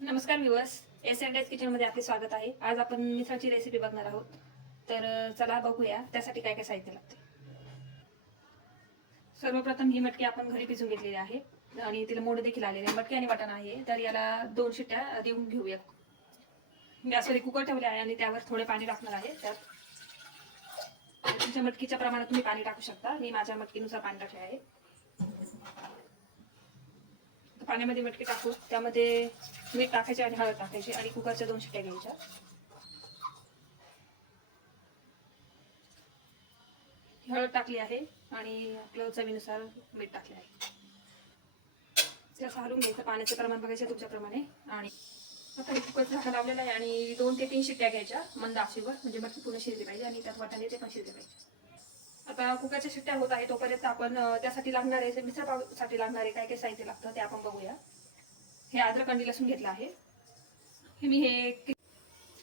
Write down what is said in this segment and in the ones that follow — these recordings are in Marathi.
नमस्कार व्ह्यूअर्स, एस किचनमध्ये आपले स्वागत आहे. आज आपण मिसळची रेसिपी बघणार आहोत. तर चला बघूया त्यासाठी काय काय साहित्य लागते. सर्वप्रथम ही मटकी आपण घरी भिजवून घेतलेली आहे आणि तिला मोड देखील आलेले मटकी आणि वाटण आहे. तर याला 2 शिट्ट्या देऊन घेऊया. गॅसवर कुकर ठेवले आहे आणि त्यावर थोडे पाणी टाकणार आहे. त्यात तुमच्या मटकीच्या प्रमाणात तुम्ही पाणी टाकू शकता. मी माझ्या मटकीनुसार पाणी टाकले आहे. पाण्यामध्ये मटकी टाकून त्यामध्ये मीठ टाकायचे आणि हळद टाकायची आणि कुकरच्या 2 शिट्ट्या घ्यायच्या. हळद टाकली आहे आणि आपलं चवीनुसार मीठ टाकले आहे. त्याचं हलवून घ्यायचं. पाण्याचं प्रमाण बघायचं तुमच्याप्रमाणे. आणि आता कुकरचं झाकण लावलेलं आहे आणि 2 ते 3 शिट्ट्या घ्यायच्या मंद आचेवर, म्हणजे मटकी पूर्ण शिजली पाहिजे आणि त्यात वाटाणे ते पण शिजले पाहिजे. आता कुकरच्या शिट्ट्या होत आहे तोपर्यंत आपण त्यासाठी लागणारे मिसळ पावसाठी लागणारे काय काय साहित्य लागतं ते आपण बघूया. हे अद्रक आणि लसूण घेतलं आहे.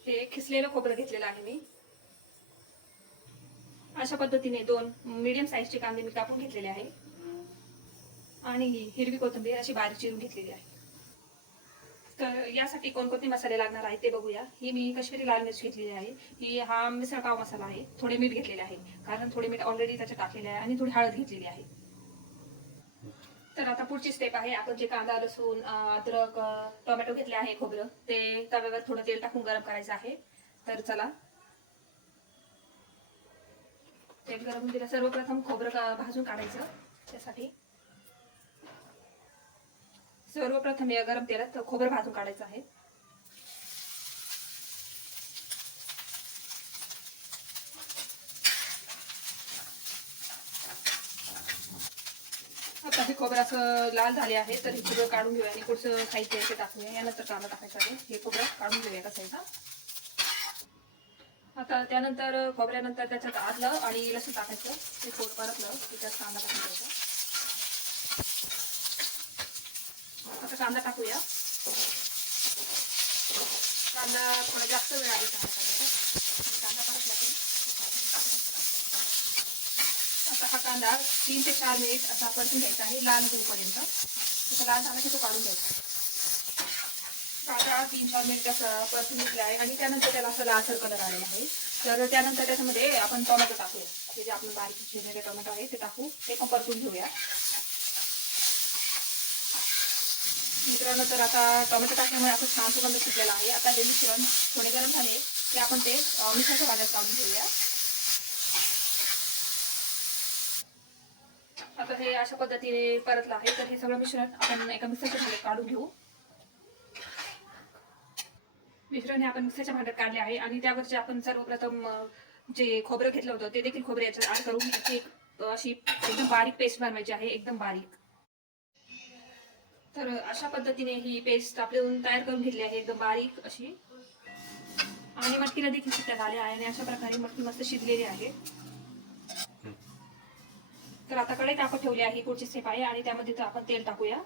हे खिसलेलं खोबरं घेतलेलं आहे मी. अशा पद्धतीने 2 मीडियम साईजचे कांदे मी कापून घेतलेले आहे आणि हिरवी कोथिंबीर अशी बारीक चिरून घेतलेली आहे. तर यासाठी कोणकोणते मसाले लागणार आहेत ते बघूया. ही मी काश्मीरी लाल मिरच घेतलेली आहे. हा मिसळ पाव मसाला आहे. थोडे मीठ घेतलेले आहे, कारण थोडे मीठ ऑलरेडी त्याच्यात टाकलेले आहे, आणि थोडी हळद घेतलेली आहे. तर आता पुढची स्टेप आहे. आपण जे कांदा, लसूण, अद्रक, टोमॅटो घेतले आहे, खोबरं, ते तव्यावर थोडं तेल टाकून गरम करायचं आहे. तर चला, तेल गरम दिलं. सर्वप्रथम खोबरं भाजून काढायचं. त्यासाठी सर्वप्रथम या गरम तेलात खोबरं भाजून काढायचं आहे. आता हे खोबरं असं लाल झाले आहे, तर हे खोबरं काढून घेऊया आणि पुढचं साहित्य ते टाकूया. यानंतर कांदा टाकायचा आहे. हे खोबरं काढून घेऊया कसायचा. आता त्यानंतर खोबऱ्यानंतर त्याच्यात आलं आणि लसूण टाकायचं. ते थोडं परतलं की त्यात कांदा टाकायचा. आता कांदा टाकूया. कांदा थोडा जास्त वेळ आधी कांदा परतला की आता हा कांदा 3 ते 4 मिनिट असा परतून घ्यायचा आहे, लाल होईपर्यंत. त्याचा लाल झाला की तो काढून घ्यायचा. कांदा 3-4 मिनिट असं परतून घेतला आहे आणि त्यानंतर त्याला असं लालसर कलर आलेला आहे. तर त्यानंतर त्याच्यामध्ये आपण टोमॅटो टाकूया. ते जे आपण बारीक चिरलेले टोमॅटो आहे ते टाकू. ते पण परतून घेऊया मित्रांनो. तर आता टोमॅटो टाकल्यामुळे असं छान सुगंध सुटलेला आहे. आता हे मिश्रण थोडे गरम झाले की आपण ते मिसळच्या भाज्यात काढून घेऊया. आता हे अशा पद्धतीने परतलं आहे. तर हे सगळं मिश्रण आपण एका मिक्सरच्या भांड्यात काढून घेऊ. मिश्रण हे आपण मिक्सरच्या भांड्यात काढले आहे आणि त्यावर जे आपण सर्वप्रथम जे खोबरं घेतलं होतं ते देखील खोबरं याच्यात ऍड करून याची अशी एकदम बारीक पेस्ट बनवायची आहे, एकदम बारीक. तर अशा पद्धतीने ही पेस्ट आपल्याला तयार करून घेतली आहे, एकदम बारीक अशी. आणि मटकीला देखील शिट्ट्या झाल्या आहे आणि अशा प्रकारे मटकी मस्त शिजलेली आहे. तर आता कढई तापत ठेवली आहे. पुढची स्टेप आहे आणि त्यामध्ये आपण तेल टाकूया.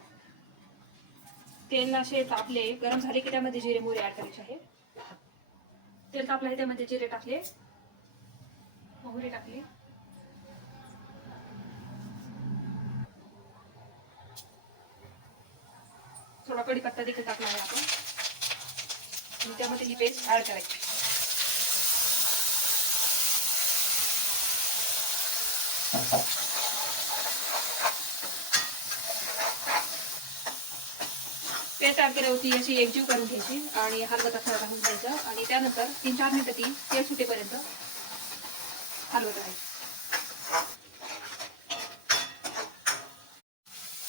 तेल असे तापले, गरम झाले की त्यामध्ये जिरे मोहरी ऍड करायचे आहे. तेल तापलं आहे, त्यामध्ये जिरे टाकले, मोहरी टाकली, थोडा कढीपत्ता देखील टाकला आहे आपण, आणि त्यामध्ये ही पेस्ट ऍड करायची. पेस्ट ऍड केल्यावरती अशी एकजीव करून घ्यायची आणि हलवत असं राहून द्यायचं आणि त्यानंतर 3-4 मिनिटं ती तेल सुटेपर्यंत हलवत राहायचं.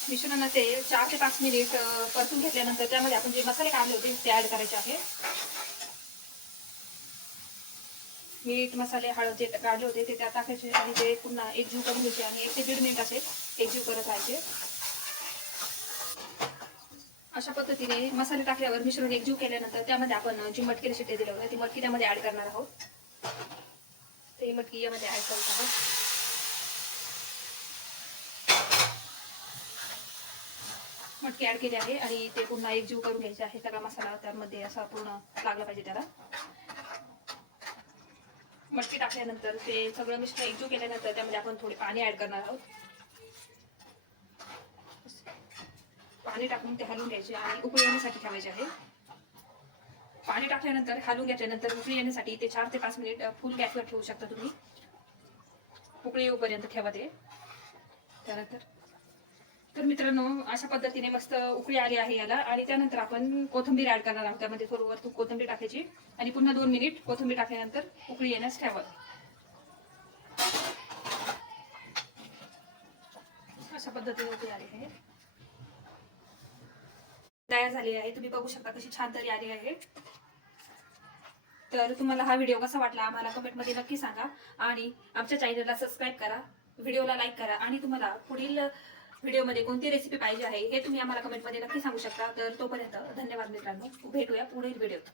मिश्रणाचे 4 ते 5 मिनिट परतून घेतल्यानंतर त्यामध्ये आपण जे मसाले काढले होते ते ऍड करायचे आहे. मीठ, मसाले, हळद जे काढले होते ते त्यात टाकायचे आणि ते पुन्हा एकजीव करून घ्यायचे आणि 1 ते 1.5 मिनिट असे एकजीव करत राहायचे. अशा पद्धतीने मसाले टाकल्यावर मिश्रण एकजीव केल्यानंतर त्यामध्ये आपण जी मटकीला शिट्टे दिले होते ती मटकी त्यामध्ये ऍड करणार आहोत. ते मटकी यामध्ये ऍड करत आहोत. मटकी ऍड केली आहे आणि ते पुन्हा एकजीव करून घ्यायचे आहे. सगळा मसाला त्यामध्ये असा पूर्ण लागला पाहिजे त्याला. मटकी टाकल्यानंतर ते सगळं मिश्रण एकजीव केल्यानंतर त्यामध्ये आपण थोडे पाणी ऍड करणार आहोत. पाणी टाकून ते हलवून घ्यायचे आणि उकळी येण्यासाठी ठेवायचे आहे. पाणी टाकल्यानंतर हलवून घेतल्यानंतर उकळी येण्यासाठी ते 4 ते 5 मिनिट फुल गॅसवर ठेवू शकता तुम्ही. उकळी येऊपर्यंत ठेवा ते. त्यानंतर तर मित्रांनो अशा पद्धतीने मस्त उकळी आली आहे याला. आणि त्यानंतर आपण कोथिंबीर ऍड करणार आहोत. त्यामध्ये थोडं वरतून कोथिंबीर टाकायची आणि पुन्हा 2 मिनिट कोथिंबीर टाकल्यानंतर उकळी येण्यास ठेवा. अशा पद्धतीने उकळी आली आहे, तयार झाली आहे. तुम्ही बघू शकता कशी छान तरी आली आहे. तर तुम्हाला हा व्हिडिओ कसा वाटला आम्हाला कमेंटमध्ये नक्की सांगा आणि आमच्या चॅनलला सबस्क्राईब करा, व्हिडिओला लाईक करा आणि तुम्हाला पुढील व्हिडिओमध्ये कोणती रेसिपी पाहिजे आहे हे तुम्ही आम्हाला कमेंटमध्ये नक्की सांगू शकता. तर तोपर्यंत धन्यवाद मित्रांनो, भेटूया पुढील व्हिडिओत.